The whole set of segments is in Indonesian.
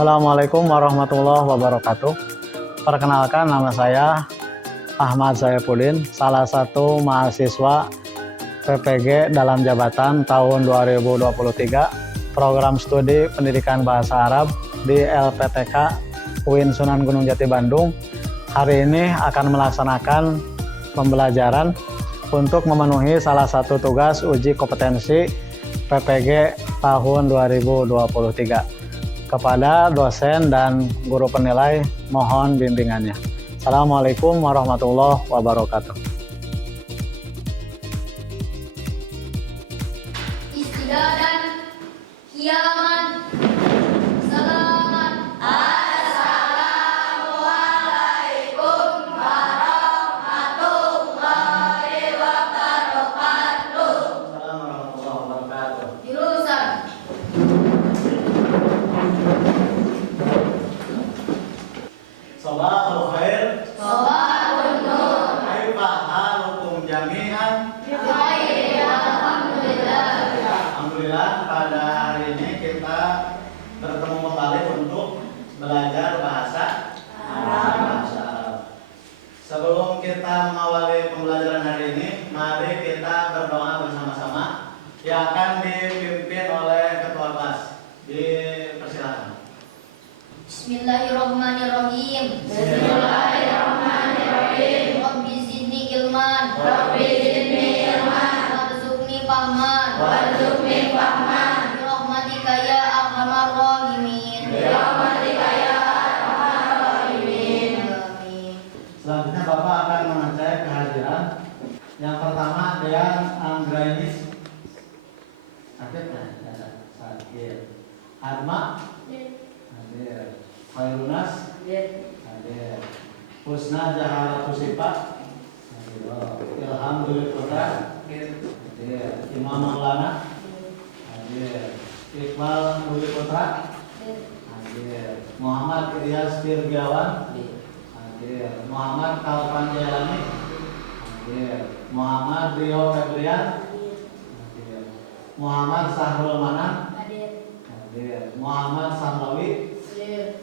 Assalamualaikum warahmatullahi wabarakatuh. Perkenalkan, nama saya Ahmad Saifuddin, salah satu mahasiswa PPG dalam jabatan tahun 2023 program studi pendidikan bahasa Arab di LPTK UIN Sunan Gunung Jati Bandung. Hari ini akan melaksanakan pembelajaran untuk memenuhi salah satu tugas uji kompetensi PPG tahun 2023. Kepada dosen dan guru penilai, mohon bimbingannya. Assalamualaikum warahmatullahi wabarakatuh. Istilah dan kiaman. Selamat. Assalamualaikum warahmatullahi wabarakatuh. Assalamualaikum warahmatullahi wabarakatuh. Jurusan Sabahul khair. Sabahun Nur. Kaifa halukum jami'an? Alhamdulillah. Alhamdulillah, pada hari ini kita bertemu kembali untuk belajar bahasa Arab. Sebelum kita mengawali pembelajaran hari ini, mari kita berdoa bersama-sama yang akan dipimpin oleh ketua kelas. Dipersilakan. Bismillahirrahmanirrahim. Bismillahirrahmanirrahim. Rabbi zidni ilman. Rabbi zidni ilman. Warzuqni fahman. Warzuqni fahman. Birahmatika ya arhamar rahimin. Birahmatika ya arhamar rahimin. Amin. Selanjutnya Bapak akan mengecek kehadiran. Yang pertama Dean Anggrainis. Sakit ya? Sakit. Adma hadir. Khairunas hadir. Husna Jaharatu Sifa hadir. Ilham Duli Putra hadir. Imam Maulana hadir. Iqbal Duli Putra hadir. Muhammad Ilyas Firgiawan hadir. Muhammad Kalpan Jailani hadir. Muhammad Rio Febrian hadir. Muhammad Sahrul Manan hadir. Muhammad Samlawi hadir.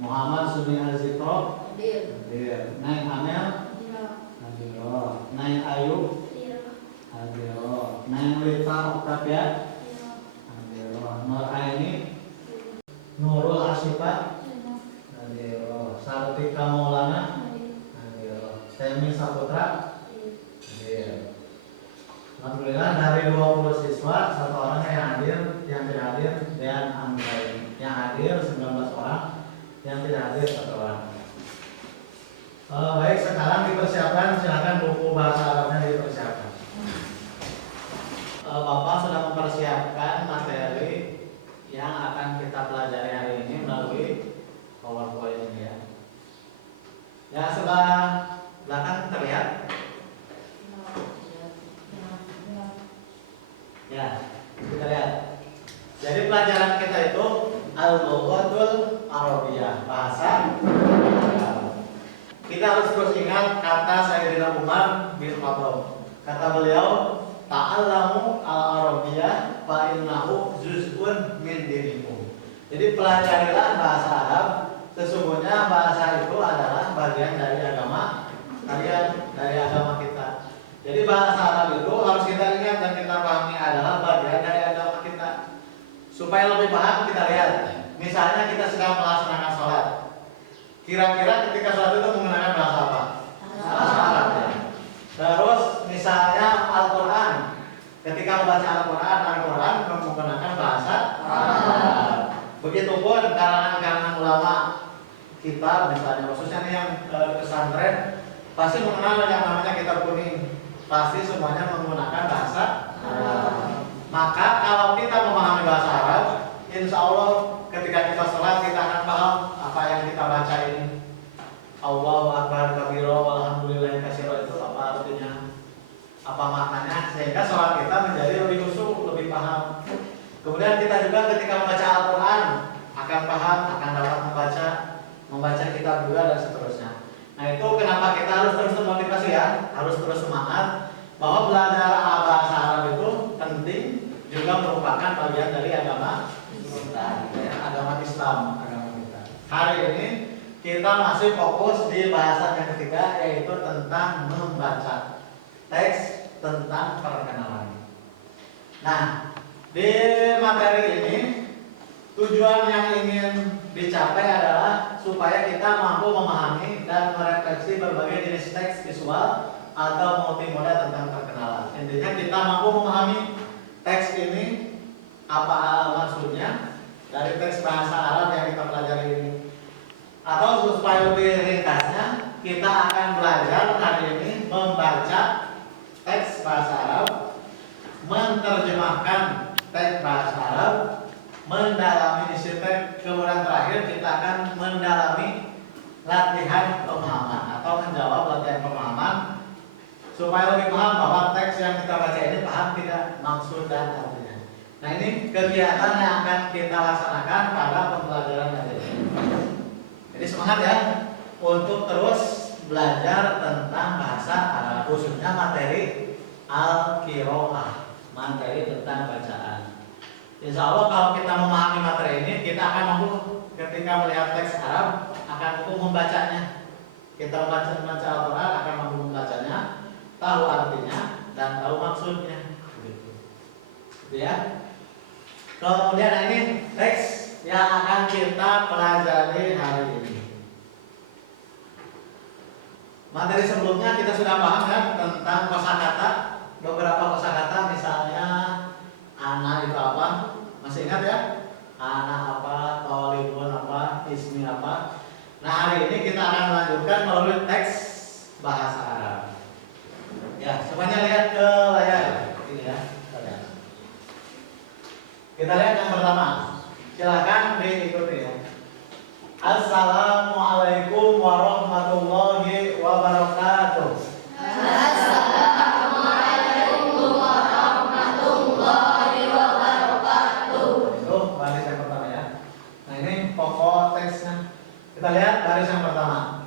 Muhammad Suni Azikro hadir. Neng Amel hadir. Neng Ayu hadir. Neng Lita Oktavia hadir. Nur Aini Nurul Asyifa hadir. Sartika Maulana hadir. Temi Saputra hadir. Alhamdulillah, dari 20 siswa, satu orang yang hadir, yang tidak hadir, dan Anggraini. Yang hadir 19 orang, yang tidak hadir 1 orang. Baik, sekarang dipersiapkan, silakan buku bahasa Arabnya dipersiapkan. Bapak sudah mempersiapkan materi yang akan kita pelajari hari ini melalui PowerPoint ini ya. Yang sebelah belakang terlihat? Ya, kita lihat. Jadi pelajaran kita itu Al-Lughatul Arabiyah, bahasa Arab. Kita harus terus ingat kata Sayyidina Umar bin Khattab. Kata beliau, ta'allamu al-Arabiyah fa innahu juz'un min dinikum. Jadi pelajarilah bahasa Arab, sesungguhnya bahasa itu adalah bagian dari agama kalian, dari agama kita. Jadi bahasa Arab itu harus kita ingat dan kita pahami adalah bagian dari agama kita. Supaya lebih paham, kita lihat. Misalnya kita sedang melaksanakan sholat. Kira-kira ketika sholat itu menggunakan bahasa apa? Bahasa Arab ya. Terus misalnya Al-Quran. Ketika membaca Al-Quran menggunakan bahasa Arab. Begitupun kalangan-kalangan ulama kita, misalnya khususnya yang pesantren, pasti mengenal yang namanya kitab kuning. Pasti semuanya menggunakan bahasa Arab. Maka kalau kita memahami bahasa Arab, insya Allah ketika kita sholat kita akan paham apa yang kita baca ini. Allahu Akbar kabiro walhamdulillahi katsiro, itu apa artinya, apa maknanya, sehingga sholat kita menjadi lebih khusyuk, lebih paham. Kemudian kita juga ketika membaca Al-Quran akan paham, akan dapat membaca kitab juga dan seterusnya. Nah itu kenapa kita harus terus termotivasi ya, harus terus semangat bahwa belajar bahasa Arab itu penting, juga merupakan bagian dari agama kita, ya, agama Islam. hari ini kita masih fokus di bahasan yang ketiga, yaitu tentang membaca teks tentang perkenalan. Nah, di materi ini tujuan yang ingin dicapai adalah supaya kita mampu memahami dan merefleksi berbagai jenis teks visual atau multimoda tentang perkenalan. Intinya kita mampu memahami teks ini apa maksudnya dari teks bahasa Arab yang kita pelajari ini. Atau supaya lebih ringkasnya, kita akan belajar hari ini membaca teks bahasa Arab, menerjemahkan teks bahasa Arab, mendalami isi teks, kemudian terakhir kita akan mendalami latihan pemahaman atau menjawab latihan pemahaman supaya lebih paham bahwa teks yang kita baca ini paham tidak maksud dan artinya. Nah, ini kegiatan yang akan kita laksanakan pada pembelajaran hari ini. Jadi semangat ya untuk terus belajar tentang bahasa Arab, khususnya materi Al-Qiraah, materi tentang bacaan. Insya Allah kalau kita memahami materi ini, kita akan mampu ketika melihat teks Arab akan mampu membacanya. Kita membaca Al-Quran akan mampu membacanya, tahu artinya dan tahu maksudnya. Gitu ya. Kemudian ini teks yang akan kita pelajari hari ini. Materi sebelumnya kita sudah paham ya tentang kosakata, beberapa kosakata misalnya ana itu apa? Masih ingat ya? Ana apa, tolibun apa, ismi apa. Nah, hari ini kita akan melanjutkan melalui teks bahasa Arab. Ya, semuanya lihat ke layar ini ya. Kita lihat yang pertama. Silakan diikuti ya. Assalamualaikum warahmatullahi wabarakatuh. Assalamualaikum warahmatullahi wabarakatuh. Itu baris yang pertama ya. Nah, ini pokok teksnya. Kita lihat baris yang pertama.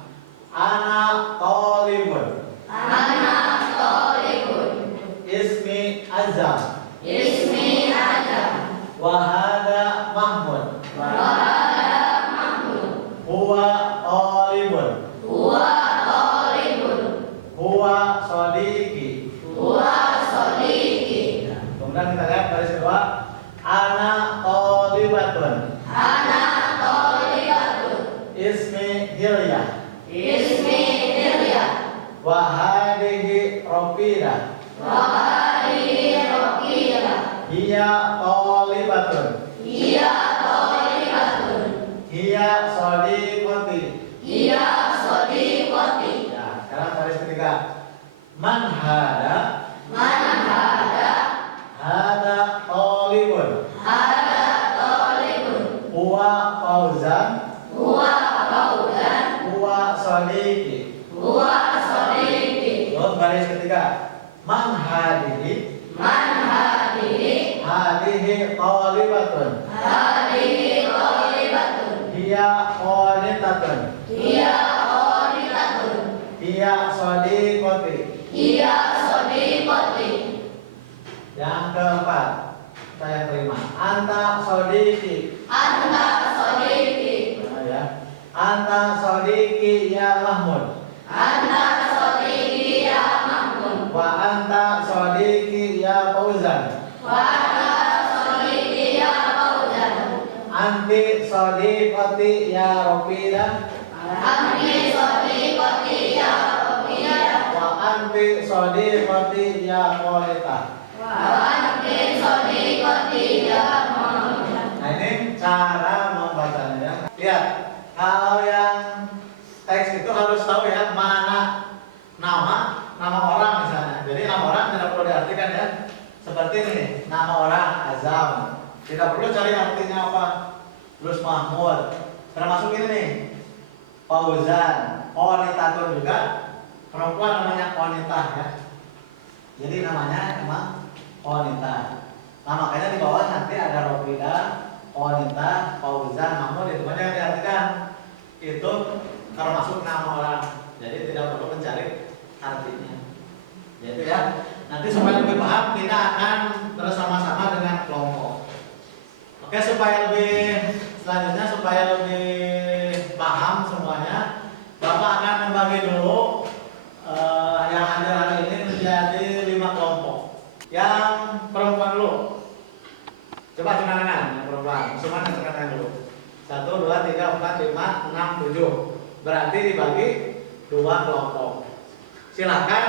Ana tolibun. Ana tolibun. Ismi Azam. Ismi Adam. Wahada Mahmud. Wahada Mahmud. Huwa tolibun. Huwa tolibun. Huwa sodiki. Huwa sodiki. Ya. Kemudian kita lihat baris kedua. Ana tolibatun. Ana tolibatun. Ismi Hilyah. Ismi Hilyah. Wahadihi Rofida. Wahadihi Rokiyah. Hiya tolibatun. Hiya tolibatun. Hiya sodiqoti. Hiya sodiqoti. Ya, sekarang baris ketiga. Man hada. Man hada. Hada tolibun. Hada tolibun. Huwa Fauzan. Huwa Fauzan. Huwa sodiki. Huwa sodiki. Terus baris ketiga. Man hadihi. Man hadihi. Hadihi tolibatun. Hadihi tolibatun. Hiya qanitatun. Hiya qanitatun. Hiya sodiqoti. Hiya sodiqoti. Yang keempat, saya terima. Anta sodiki. Anta sodiki. Nah, ya. Anta sodiki ya Mahmud. Anta sodiki ya Mahmud. Wa anta sodiki ya Fauzan. Wa anta sodiki ya Fauzan. Anti sodiqoti ya Rofida. Anti sodiqoti ya Rokiyah. Wa anti sodiqoti ya Qolita. Wa anti sodiqoti ya Muhammad. Nah, ini cara membacanya. Lihat, kalau yang teks itu harus tahu ya mana nama orang misalnya. Jadi nama orang tidak perlu diartikan ya. Seperti ini, nama orang Azam. Tidak perlu cari artinya apa. Terus Mahmud. Termasuk ini nih, Fauzan. Qanitatun juga perempuan namanya Qanitah ya. Jadi namanya emang Qanitah. Nah, makanya di bawah nanti ada Rofida, Qanitah, Fauzan, Mahmud, itu banyak yang diartikan. Itu termasuk nama orang. Jadi tidak perlu mencari artinya. Jadi ya, nanti supaya lebih paham kita akan terus sama-sama dengan kelompok. Oke, supaya lebih selanjutnya supaya lebih Yang perempuan dulu. Coba angkat tangan yang perempuan. Semuanya angkat tangan dulu. 1, 2, 3, 4, 5, 6, 7. Berarti dibagi 2 kelompok. Silakan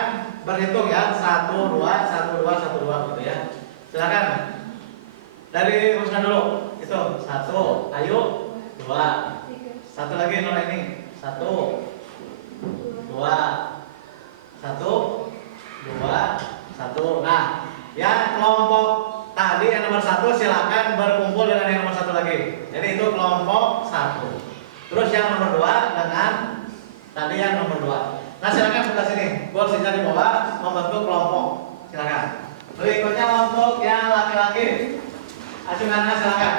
berhitung ya. 1, 2, 1, 2, 1, 2 gitu ya. Silakan. Dari Rusna dulu. Itu 1. Ayo. 2. Satu lagi nol ini. 1, 2, 1, 2, 1. Nah, yang kelompok tadi yang nomor 1 silakan berkumpul dengan yang nomor 1 lagi. Jadi itu kelompok 1. Terus yang nomor 2 dengan tadi yang nomor 2. Nah, silakan sebelah sini. Kursinya di bawah membentuk kelompok. Silakan. Berikutnya untuk yang laki-laki. Acungannya silakan.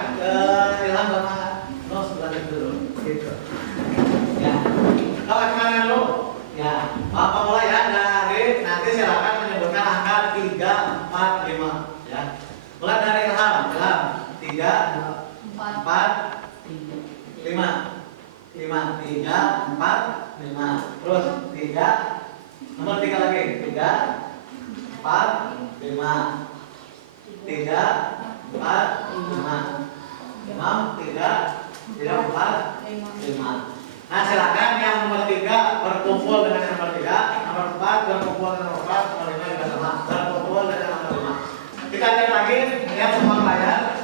Ilham sama Noh sebelah sini dulu. Gitu. Ya. Kalau acungannya dulu. Ya. Bapak mulai ya dari nanti silakan menyebutkan angka 3, 4, 5 ya. Mulai dari Ilham. Ilham 3, 4, 5. 5, 3, 4, 5. Terus 3. Nomor 3 lagi. 3, 4, 5. 3, 4, 5. 6, 3, 4, 5. Nah, silakan yang nomor 3 berkumpul dengan yang nomor 3, nomor 4 berkumpul dengan nomor 4, nomor 5 juga sama, berkumpul dengan nomor 5. Kita cek lagi yang semua pelajar.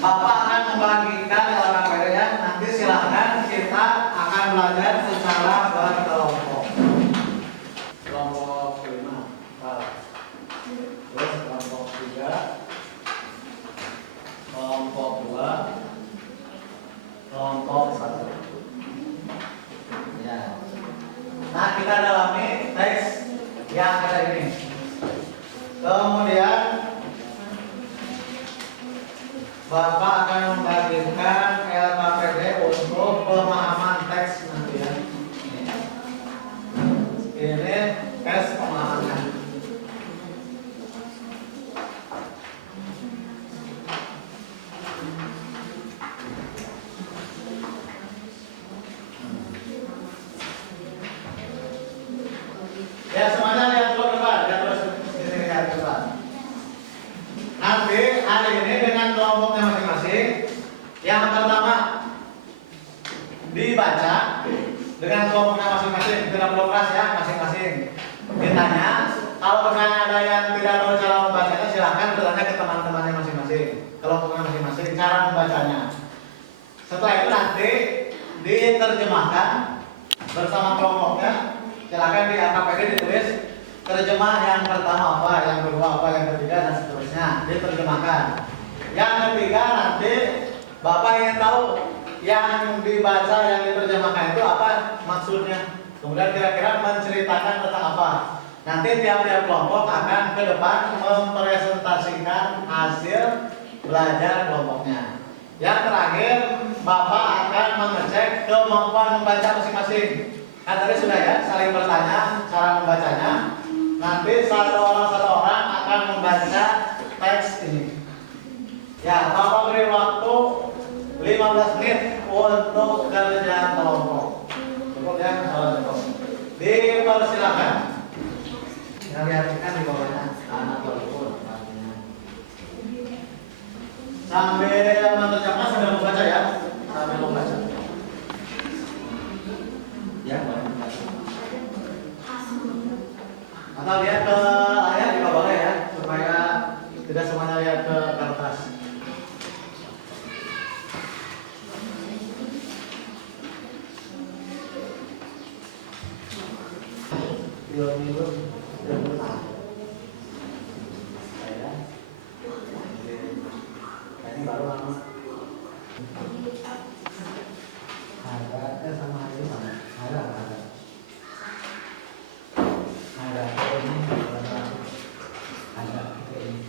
Bapak akan membagikan orang pada ya. Nanti silakan kita akan belajar secara berkelompok. Kelompok 5, 4. Terus kelompok 3, kelompok 2, kelompok 1. Ya. Nah, kita dalami teks yang ada ini. Kemudian Bapak akan membagikan LKPD untuk pemahaman teks nanti ya. Ini tes pemahaman. Ya, semuanya lihat dulu depan, lihat terus ini lihat depan. Nanti hari ini dengan kelompoknya masing-masing. Yang pertama dibaca dengan kelompoknya masing-masing, tidak perlu keras ya, masing-masing. Ditanya, kalau misalnya ada yang tidak tahu cara membacanya, silahkan bertanya ke teman-temannya masing-masing, kelompoknya masing-masing, cara membacanya. Setelah itu nanti diterjemahkan bersama kelompoknya. Silakan di LKPD ditulis terjemah yang pertama apa, yang kedua apa, yang ketiga dan seterusnya diterjemahkan. Yang ketiga nanti Bapak ingin tahu yang dibaca yang diterjemahkan itu apa maksudnya. Kemudian kira-kira menceritakan tentang apa. Nanti tiap-tiap kelompok akan ke depan mempresentasikan hasil belajar kelompoknya. Yang terakhir Bapak akan mengecek kemampuan membaca masing-masing. Kan tadi sudah ya, saling bertanya cara membacanya. Nanti satu orang akan membaca teks ini. Ya, Bapak beri waktu 15 menit untuk kerja kelompok. Cukup ya, kalau cukup. Dipersilakan. Kita lihatkan di bawahnya anak tersebut. Sambil menerjemahkan sambil membaca ya, sambil membaca. Ya, boleh membaca. Atau lihat ke layar juga boleh ya, supaya tidak semuanya lihat ke kertas. Ini baru lama. Ada sama ini mana? Ada. Ada ini ada ini.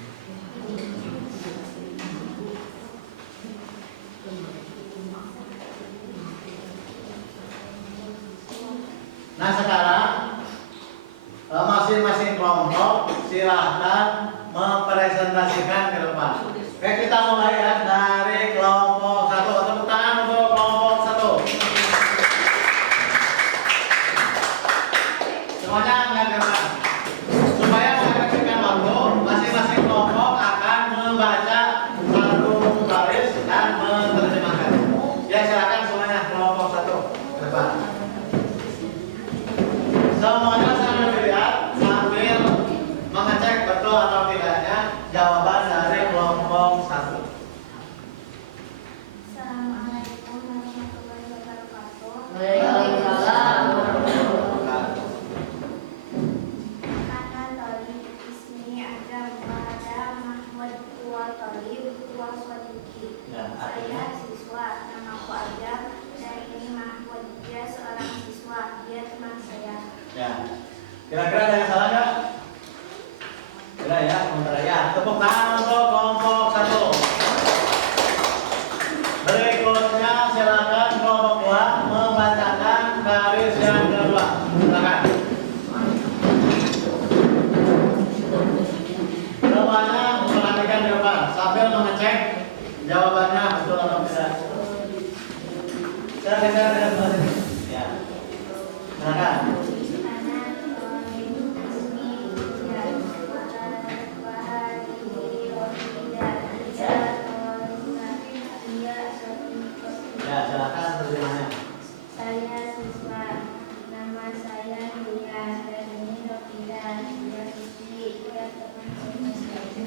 Nah, sekarang masing-masing kelompok silahkan mempresentasikan ke depan. Oke, kita mulai ya dari kelompok 1. Tepuk tangan untuk kelompok 1. Semuanya angkat depan. Supaya mengefektifkan waktu, masing-masing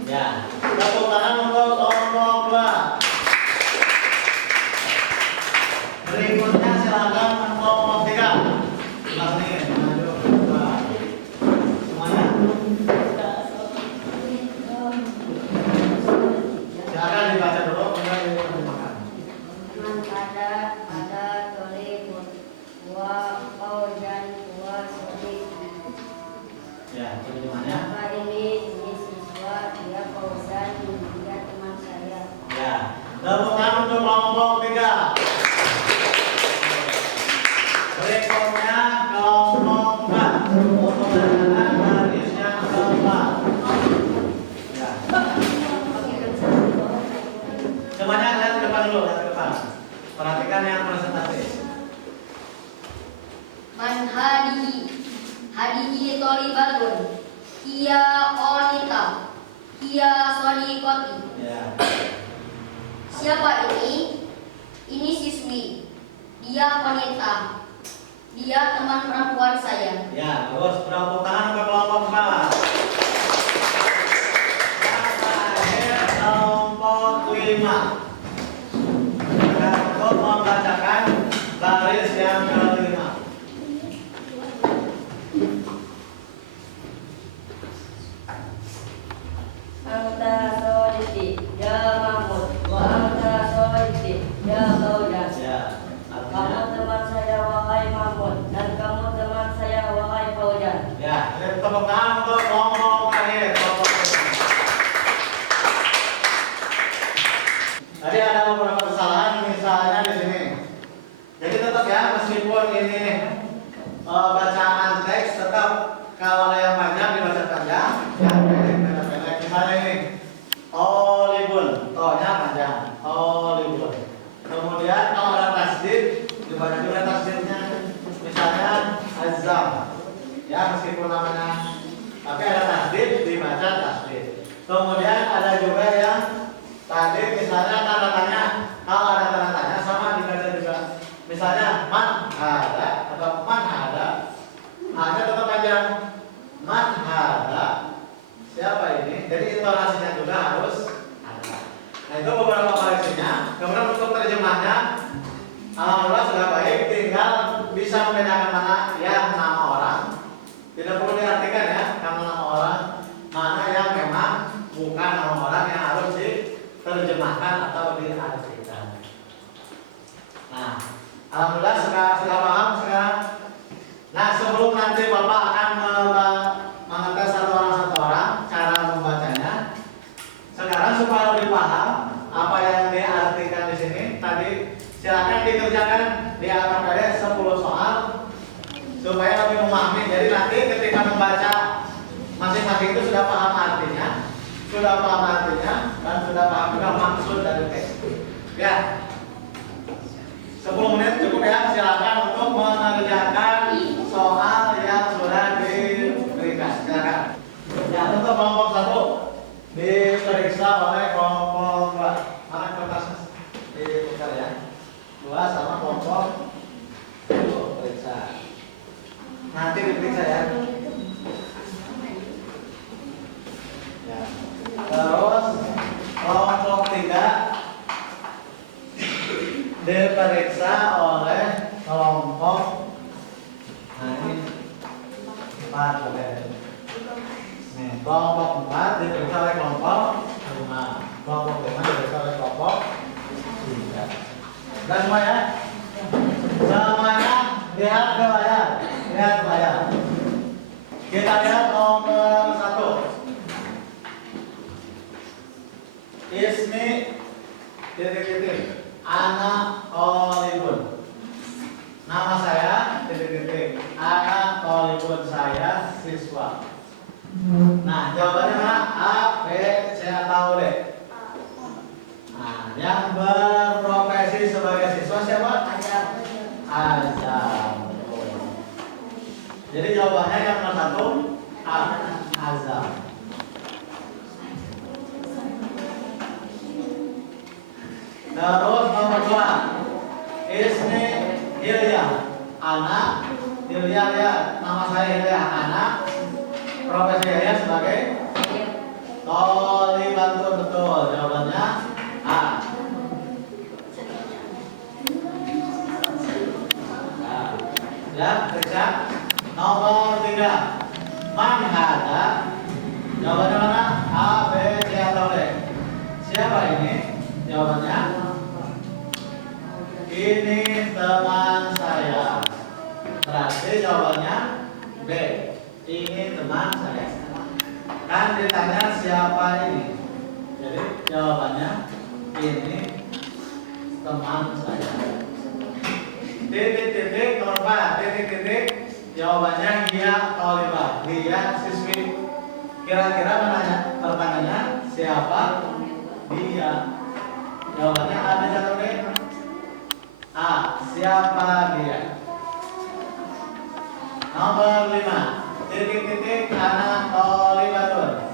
Ya, tepuk tangan untuk kelompok 2. Berikutnya silakan kelompok 3. Mas nih, maju. Semuanya. Silakan dibaca dulu, kemudian diterjemahkan. Man ada tolibun wa qaudan wa sodik. Ya, terjemahnya. Apa ini siswa, dia qaudan, dia teman saya. Ya, tepuk tangan untuk kelompok 3. Berikutnya kelompok 4 untuk menandakan baris yang keempat. Ya. Semuanya lihat ke depan dulu, lihat ke depan. Perhatikan yang presentasi. Man hadihi tolibatun, hiya onita, hiya sodikoti. Ya. Siapa ini? Ini siswi. Dia wanita. Dia teman perempuan saya. Ya, terus tepuk tangan untuk kelompok 4. Yang terakhir kelompok 5. Untuk membacakan baris yang kelima. Anta sodiki ya Mahmud wa anta sodiki ya Faujan. Ya, Kamu artinya. teman saya wahai Mahmud dan kamu teman saya wahai Faujan. Ya, tepuk tangan untuk kelompok terakhir, kelompok kelima. Tadi ada beberapa kesalahan, misalnya di sini. Jadi tetap ya, meskipun ini bacaan teks, tetap kalau ada yang panjang dibaca panjang, yang pendek. Misalnya ini, olibun, tohnya panjang, olibun. Kemudian kalau ada tasdid, dibaca juga tasdidnya. Misalnya azam, ya meskipun namanya, tapi ada tasdid, dibaca tasdid. Kemudian ada juga yang tadi misalnya tanda tanya, kalau ada tanda tanya sama dibaca juga. Misalnya man ada atau man ada, hanya tetap panjang. Man ada, siapa ini? Jadi intonasinya juga harus ada. Nah itu beberapa koreksinya. Kemudian untuk terjemahnya, alhamdulillah sudah baik. Tinggal bisa membedakan mana yang nama orang. Tidak perlu diartikan ya, karena nama orang mana yang memang bukan nama orang yang harus diterjemahkan atau diartikan. Nah, alhamdulillah sudah paham sekarang. Nah, sebelum nanti Bapak akan mengetes satu orang cara membacanya, sekarang supaya lebih paham apa yang diartikan di sini, tadi silakan dikerjakan di AKPD 10 soal supaya lebih memahami. Jadi nanti ketika membaca masing-masing itu sudah paham artinya, dan sudah paham juga maksud dari teks. Ya. 10 menit cukup ya, silakan untuk mengerjakan soal yang sudah diberikan. Silakan. Ya, untuk kelompok 1 diperiksa oleh kelompok 2. Mana kertasnya? Dibuka ya. 2 sama kelompok 1 periksa. Nanti diperiksa ya. Ya. Terus kelompok 3 diperiksa oleh kelompok, nah ini 4 boleh. Nih, kelompok 4 diperiksa oleh kelompok 5. Kelompok 5 diperiksa oleh kelompok 3. Udah semua ya? Semuanya lihat ke layar. Lihat ke layar. Kita lihat nomor 1. Ismi titik-titik Ana Olibun. Nama saya titik-titik Ana Olibun, saya siswa. Nah, jawabannya mana? A, B, C atau D? Nah, yang berprofesi sebagai siswa siapa? Azam. Jadi jawabannya yang nomor 1 A, Azam. Terus nomor 2, Ismi Hilya, anak Hilya, ya, nama saya Hilya, anak, profesi Hilya sebagai toli siapa ini? Jadi jawabannya ini teman saya. Titik-titik nomor 4. Titik-titik jawabannya dia Tolibah. Dia siswi. Kira-kira menanya pertanyaannya siapa dia? Jawabannya A, B, atau B? A. Siapa dia? Nomor 5. Titik-titik anak Tolibatun.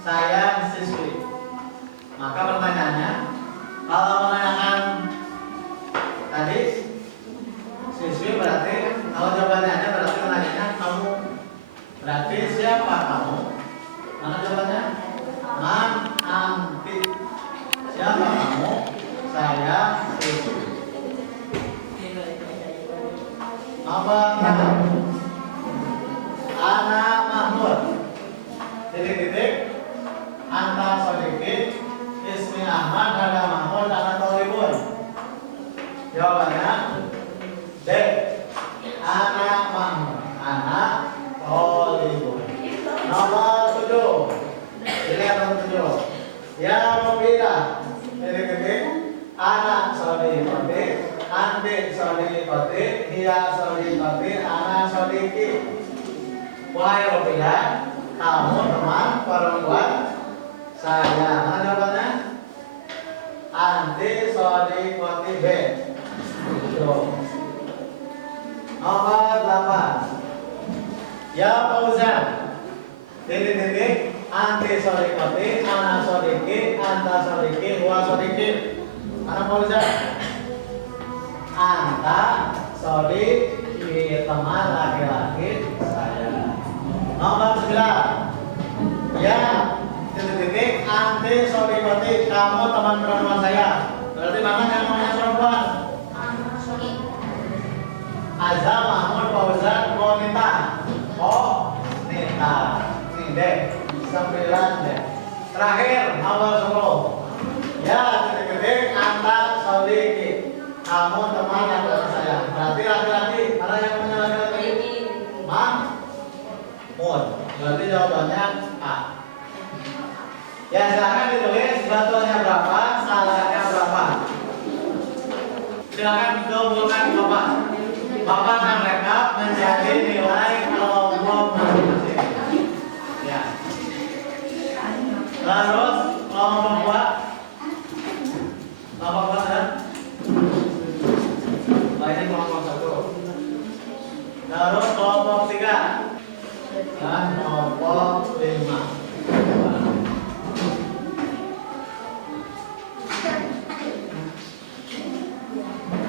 Saya siswi. Maka pertanyaannya, kalau menanyakan tadi siswi berarti kalau jawabannya ada berarti menanyanya kamu. Berarti siapa kamu? Mana jawabannya? Man anti. Siapa kamu? Saya siswi. Nomor 6. Anak Mahmud. Titik-titik Anta Sodikin Ismi Ahmad Ada Mahmud Anak Tolibun. Jawabannya D. Anak Mahmud Anak Tolibun. Nomor 7. Dilihat nomor 7. Ya Mubidah. Titik-titik Anak Sodikoti Anti Sodikoti Hiya Sodikoti Anak Sodiki. Wahai Rupiah, kamu teman perempuan saya. Mana jawabannya? Anti Sodikoti B. Nomor 8. Ya Fauzan. Titik-titik Anti Sodikoti Ana Sodiki Anta Sodiki Wa Sodiki. Mana Fauzan? Anta Sodiki teman laki-laki saya. Nomor 9. Ya, titik-titik Anti Sodikoti kamu teman perempuan saya. Berarti mana yang namanya perempuan? Azza Mahmud Fauzan Konita. Oh, Nita. Ini deh. 9 deh. Terakhir nomor 10. Ya, titik-titik Anta Sodiki kamu teman laki-laki saya. Berarti laki-laki. Mana yang namanya laki-laki? Mahmud. Berarti jawabannya A. Ya silakan ditulis betulnya berapa, salahnya berapa. Silakan kumpulkan Bapak. Bapak akan rekap menjadi nilai kelompok masing-masing. Ya. Terus kelompok 2. Kelompok 2 dan ini kelompok 1. Terus kelompok 3 dan kelompok 5.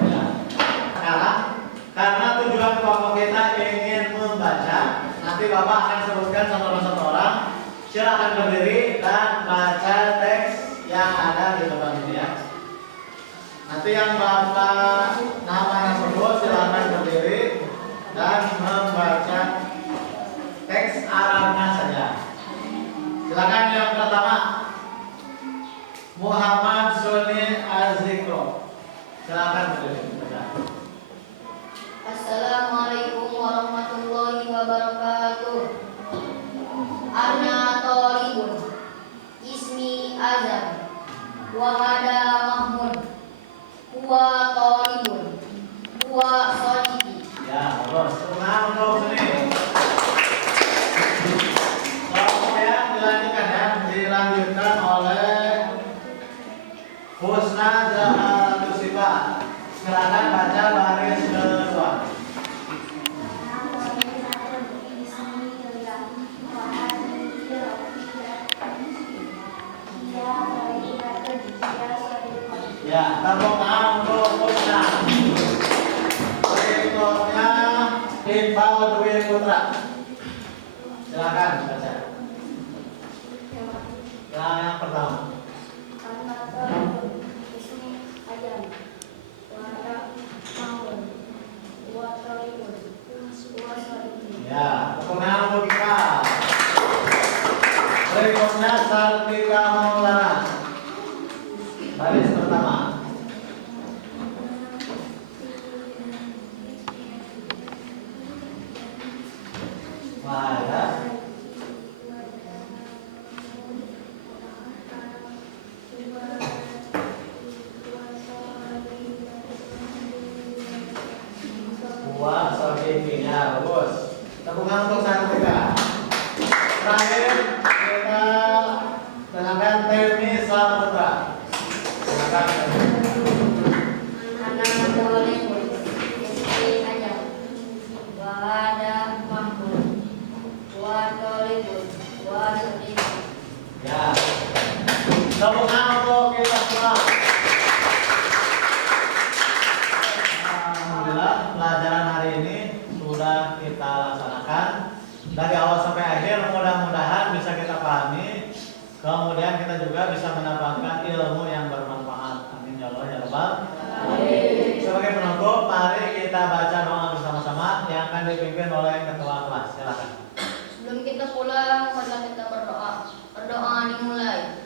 Ya. Karena tujuan kelompok kita ingin membaca, nanti Bapak akan sebutkan satu orang. Silakan berdiri dan baca teks yang ada di depan ini ya. Nanti yang Bapak namanya sebut silakan berdiri dan membaca teks Arabnya saja. Silakan yang pertama. Muhammad Sunni Azikro. Silakan berdiri. Assalamualaikum warahmatullahi wabarakatuh. Ana Tolibun. Ismi Azam. Wa Hada Mahmud. Huwa Tolibun. Huwa Sodiki. Ya, terus tenang untuk sini. Kelompok yang dilanjutkan ya, dilanjutkan oleh Husna Zaharatus Sifat. Silakan baca baris kedua. Ya, tepuk tangan untuk Husna. Berikutnya Iqbal Dwi Putra. Silakan baca. Yang pertama. Ya, tepuk tangan untuk Iqbal. Berikutnya Sartika Maulana. Baris pertama. Tepuk tangan untuk Santika. Terakhir kita dengarkan Temi Saputra. Silakan. Anak Tolibun, istri aja. Wada Mahmud, wa Tolibun, wa Sudin. Ya. Tepuk tangan untuk kita semua. Alhamdulillah pelajaran hari ini sudah kita laksanakan dari awal sampai akhir, mudah-mudahan bisa kita pahami, kemudian kita juga bisa mendapatkan ilmu yang bermanfaat. Amin ya Allah ya Rabbal. Sebagai penutup, mari kita baca doa bersama-sama yang akan dipimpin oleh ketua kelas. Silakan. Sebelum kita pulang, mari kita berdoa. Berdoa dimulai.